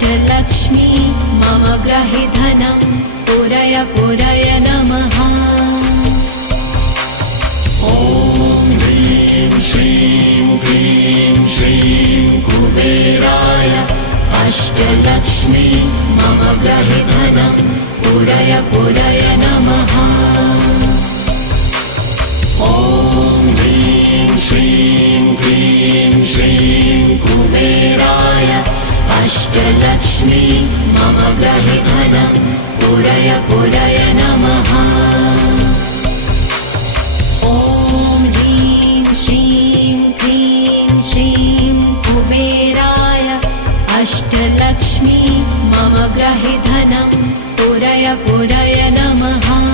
अष्टलक्ष्मी मम ग्रहे धनं पुरय पुरय नमः। ॐ ह्रीं श्रीं क्लीं श्रीं कुबेराय अष्टलक्ष्मी मम ग्रहे धनं पुरय पुरय नमः। ॐ ह्रीं श्रीं क्लीं श्रीं कुबेराय अष्टलक्ष्मी मम ग्रहे धनं पुरय पुरय नमः। ॐ ह्रीं श्रीं क्लीं श्रीं कुबेराय अष्टलक्ष्मी मम ग्रहे धनं पुरय पुरय नमः।